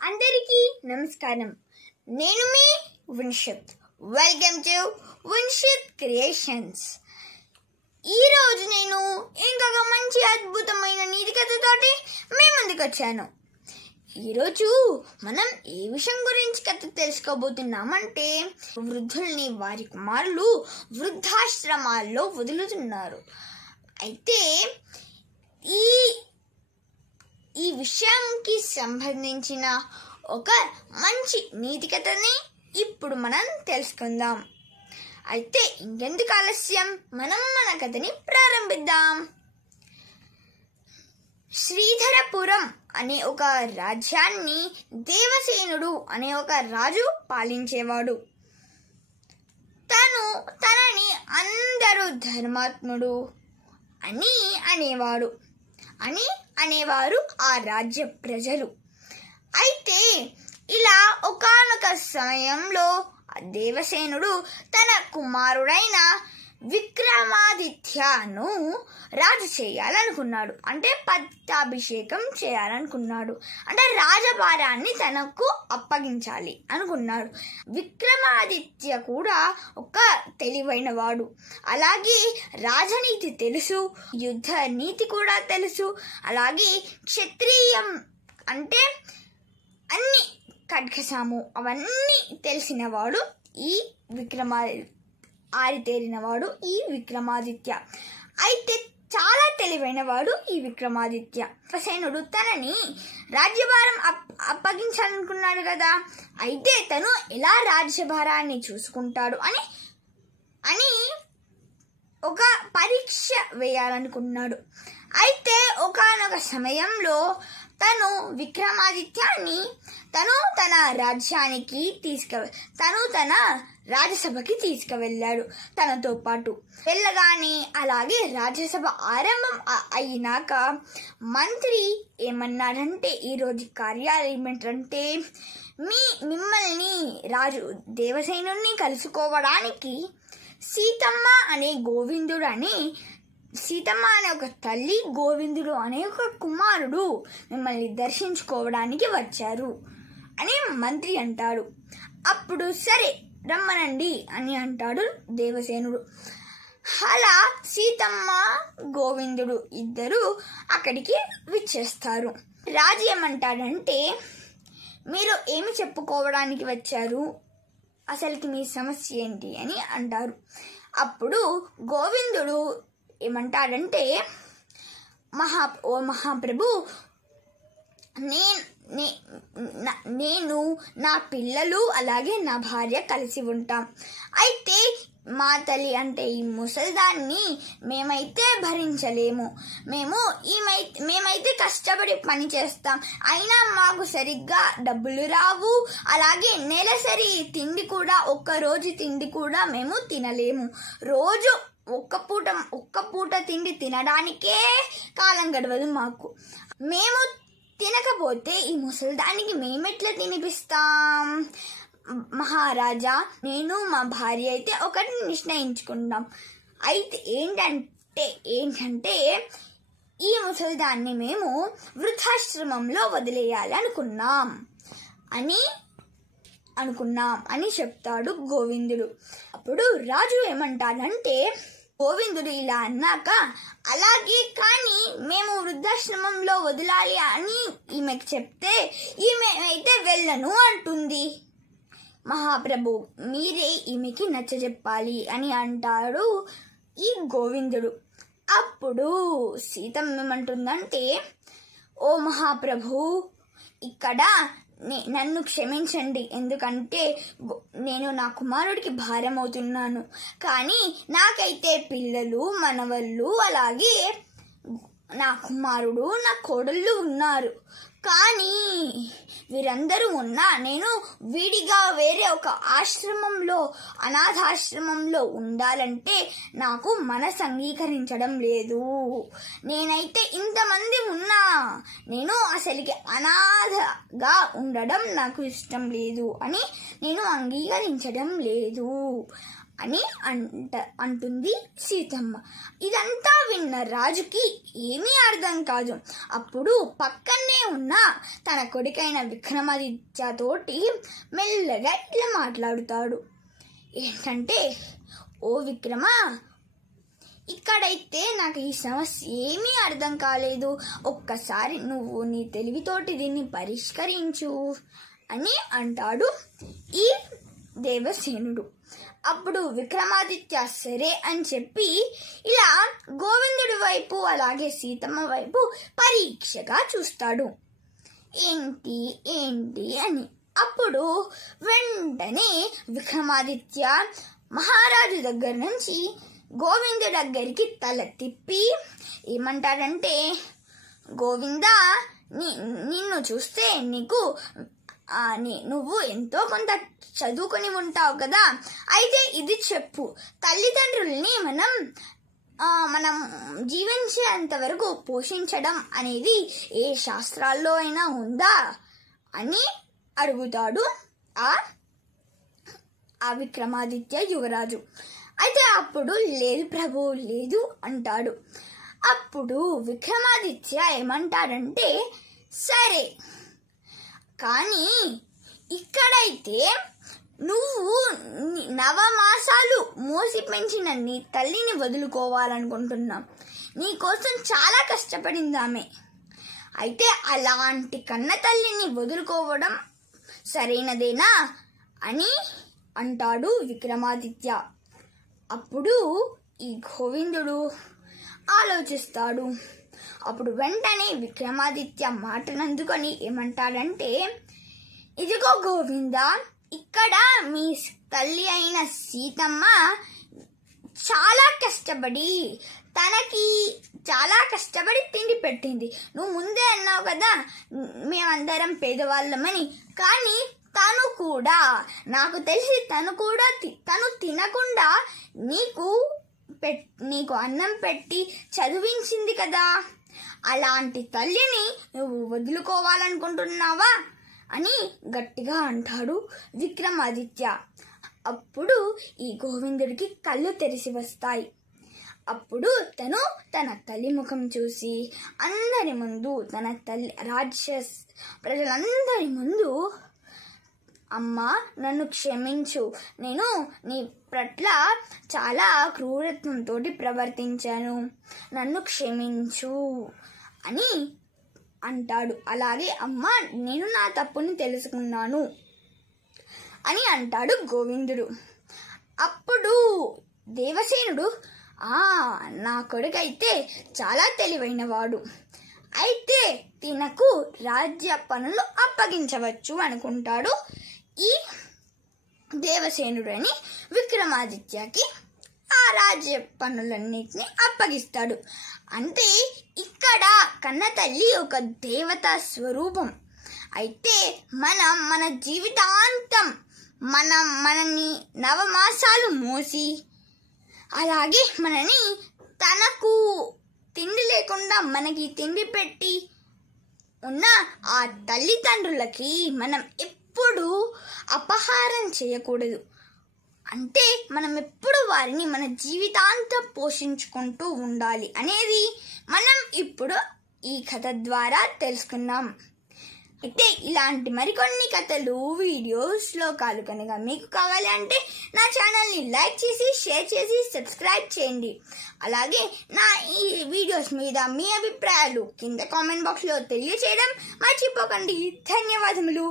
అందరికీ నమస్కారం. నేను మీ Vinshith. Welcome to Vinshith creations. ఈరోజు నేను ఇంకొక మంచి అద్భుతమైన నీతి కథతోటి మీ ముందుకు వచ్చాను. ఈరోజు మనం ఏ విషయం గురించి కథ తెలుసుకోబోతున్నామంటే, వృద్ధుల్ని వారి కుమారులు వృద్ధాశ్రమాల్లో వదులుతున్నారు. అయితే ఈ విషయానికి సంబంధించిన ఒక మంచి నీతి కథని ఇప్పుడు మనం తెలుసుకుందాం. అయితే ఇంకెందుకు ఆలస్యం, మనం మన కథని ప్రారంభిద్దాం. శ్రీధరపురం అనే ఒక రాజ్యాన్ని దేవసేనుడు అనే ఒక రాజు పాలించేవాడు. తనని అందరూ ధర్మాత్ముడు అనేవారు ఆ రాజ్య ప్రజలు. అయితే ఇలా ఒకానొక సమయంలో దేవసేనుడు తన కుమారుడైన విక్రమాదిత్యను రాజు చేయాలనుకున్నాడు. అంటే పట్టాభిషేకం చేయాలనుకున్నాడు. అంటే రాజభారాన్ని తనకు అప్పగించాలి అనుకున్నాడు. విక్రమాదిత్య కూడా ఒక తెలివైన వాడు. అలాగే రాజనీతి తెలుసు, యుద్ధ నీతి కూడా తెలుసు. అలాగే క్షత్రియం అంటే అన్ని ఖడ్గసాము అవన్నీ తెలిసినవాడు ఆరితేరినవాడు ఈ విక్రమాదిత్య. అయితే చాలా తెలివైనవాడు ఈ విక్రమాదిత్య. దేవసేనుడు తనని రాజ్యభారం అప్పగించాలనుకున్నాడు కదా. అయితే తను ఎలా రాజ్యభారాన్ని చూసుకుంటాడు అని ఒక పరీక్ష వేయాలనుకున్నాడు. అయితే ఒకానొక సమయంలో తను విక్రమాదిత్యాన్ని తన రాజ్యానికి తన రాజ్యసభకి తీసుకువెళ్ళాడు తనతో పాటు. వెళ్ళగానే అలాగే రాజ్యసభ ఆరంభం అయినాక మంత్రి ఏమన్నాడంటే, ఈరోజు కార్యాలయం ఏంటంటే, మిమ్మల్ని రాజు దేవసేనుని కలుసుకోవడానికి సీతమ్మ అనే ఒక తల్లి, గోవిందుడు అనే ఒక కుమారుడు మిమ్మల్ని దర్శించుకోవడానికి వచ్చారు అని మంత్రి అంటాడు. అప్పుడు సరే రమ్మనండి అని అంటాడు దేవసేనుడు. అలా సీతమ్మ, గోవిందుడు ఇద్దరు అక్కడికి విచ్చేస్తారు. రాజు ఏమంటాడంటే, మీరు ఏమి చెప్పుకోవడానికి వచ్చారు, అసలుకి మీ సమస్య ఏంటి అని అంటారు. అప్పుడు గోవిందుడు ఏమంటాడంటే, మహాప్రభు, నేను నా పిల్లలు అలాగే నా భార్య కలిసి ఉంటాం. అయితే మా తల్లి అంటే ఈ ముసలిదాన్ని మేమైతే భరించలేము. మేమైతే కష్టపడి పని చేస్తాం, అయినా మాకు సరిగ్గా డబ్బులు రావు. అలాగే నెలసరి తిండి కూడా, ఒక్కరోజు తిండి కూడా మేము తినలేము. రోజు ఒక్క పూట తిండి తినడానికే కాలం గడవదు మాకు. మేము తినకపోతే ఈ ముసలిదానికి మేమెట్లా తినిపిస్తాం? మహారాజా, నేను మా భార్య అయితే ఒకటి నిశ్చయించుకుంటాం. అయితే ఏంటంటే ఈ ముసలిదాన్ని మేము వృద్ధాశ్రమంలో వదిలేయాలి అనుకున్నాం అని చెప్తాడు గోవిందుడు. అప్పుడు రాజు ఏమంటాడంటే, గోవిందుడు ఇలా అన్నాక, అలాగే కానీ మేము వృద్ధాశ్రమంలో వదలాలి అని ఈమెకి చెప్తే ఈమె అయితే వెళ్ళను అంటుంది. మహాప్రభు, మీరే ఈమెకి నచ్చజెప్పాలి అని అంటాడు ఈ గోవిందుడు. అప్పుడు సీతమ్మ ఏమంటుందంటే, ఓ మహాప్రభు, ఇక్కడ నన్ను క్షమించండి, ఎందుకంటే నేను నా కుమారుడికి భారం అవుతున్నాను. కానీ నాకైతే పిల్లలు, మనవళ్ళు, అలాగే నా కుమారుడు, నా కోడళ్ళు ఉన్నారు. కానీ వీరందరూ ఉన్నా నేను విడిగా వేరే ఒక అనాథాశ్రమంలో ఉండాలంటే నాకు మనసు అంగీకరించడం లేదు. నేనైతే ఇంతమంది ఉన్నా నేను అసలుకి అనాథగా ఉండడం నాకు ఇష్టం లేదు అని నేను అంగీకరించడం లేదు అని అంటుంది సీతమ్మ. ఇదంతా విన్న రాజుకి ఏమీ అర్థం కాదు. అప్పుడు పక్కనే ఉన్న తన కొడుకైన విక్రమాదిత్యతోటి మెల్లగా ఇలా మాట్లాడుతాడు. ఏంటంటే, ఓ విక్రమ, ఇక్కడైతే నాకు ఈ సమస్య ఏమీ అర్థం కాలేదు. ఒక్కసారి నువ్వు నీ తెలివితోటి దీన్ని పరిష్కరించు అని అంటాడు ఈ దేవసేనుడు. అప్పుడు విక్రమాదిత్య సరే అని చెప్పి ఇలా గోవిందుడి వైపు అలాగే సీతమ్మ వైపు పరీక్షగా చూస్తాడు. ఏంటి ఏంటి అని. అప్పుడు వెంటనే విక్రమాదిత్య మహారాజు దగ్గర నుంచి గోవిందు దగ్గరికి తల తిప్పి ఏమంటాడంటే, గోవిందా, నిన్ను చూస్తే నువ్వు ఎంతో కొంత చదువుకొని ఉంటావు కదా, అయితే ఇది చెప్పు, తల్లిదండ్రుల్ని మనం జీవించేంత వరకు పోషించడం అనేది ఏ శాస్త్రాల్లో అయినా ఉందా అని అడుగుతాడు ఆ విక్రమాదిత్య యువరాజు. అయితే అప్పుడు లేదు ప్రభు, లేదు అంటాడు. అప్పుడు విక్రమాదిత్య ఏమంటాడంటే, సరే కానీ ఇక్కడైతే నువ్వు 9 మాసాలు మోసి పెంచిన నీ తల్లిని వదులుకోవాలనుకుంటున్నావు. నీ కోసం చాలా కష్టపడింది ఆమె. అయితే అలాంటి కన్న తల్లిని వదులుకోవడం సరైనదేనా అని అంటాడు విక్రమాదిత్య. అప్పుడు ఈ గోవిందుడు ఆలోచిస్తాడు. అప్పుడు వెంటనే విక్రమాదిత్య మాటనందుకొని ఏమంటాడంటే, ఇదిగో గోవింద, ఇక్కడ మీ తల్లి అయిన సీతమ్మ చాలా కష్టపడి తిండి పెట్టింది. నువ్వు ముందే అన్నావు కదా మేమందరం పేదవాళ్ళమని. కానీ తను కూడా, నాకు తెలిసి తను తినకుండా నీకు అన్నం పెట్టి చదివించింది కదా. అలాంటి తల్లిని నువ్వు వదులుకోవాలనుకుంటున్నావా అని గట్టిగా అంటాడు విక్రమాదిత్య. అప్పుడు ఈ గోవిందుడికి కళ్ళు తెరిసి వస్తాయి. అప్పుడు తను తన తల్లి ముఖం చూసి అందరి ముందు, తన తల్లి ప్రజలందరి ముందు, అమ్మా నన్ను క్షమించు, నేను నీ పట్ల చాలా క్రూరత్వంతో ప్రవర్తించాను, నన్ను క్షమించు అని అంటాడు. అలాగే అమ్మా నేను నా తప్పుని తెలుసుకున్నాను అని అంటాడు గోవిందుడు. అప్పుడు దేవసేనుడు, నా కొడుకైతే చాలా తెలివైనవాడు, అయితే తినకు రాజ్య పనులు అప్పగించవచ్చు అనుకుంటాడు ఈ దేవసేనుడు అని విక్రమాదిత్యకి ఆ రాజ్య పనులన్నిటిని అప్పగిస్తాడు. అంటే ఇక్కడ కన్నతల్లి ఒక దేవతా స్వరూపం. అయితే మన జీవితాంతం మనని 9 మాసాలు మోసి, అలాగే మనని తనకు తిండి లేకుండా మనకి తిండి పెట్టి ఉన్న ఆ తల్లిదండ్రులకి మనం ఎప్పుడు అపహారం చేయకూడదు. అంటే మనం ఎప్పుడు వారిని మన జీవితాంతం పోషించుకుంటూ ఉండాలి అనేది మనం ఇప్పుడు ఈ కథ ద్వారా తెలుసుకున్నాం. అయితే ఇలాంటి మరికొన్ని కథలు, వీడియోస్, శ్లోకాలు కనుక మీకు కావాలి అంటే నా ఛానల్ని లైక్ చేసి, షేర్ చేసి, సబ్స్క్రైబ్ చేయండి. అలాగే నా ఈ వీడియోస్ మీద మీ అభిప్రాయాలు కింద కామెంట్ బాక్స్లో తెలియచేయడం మర్చిపోకండి. ధన్యవాదములు.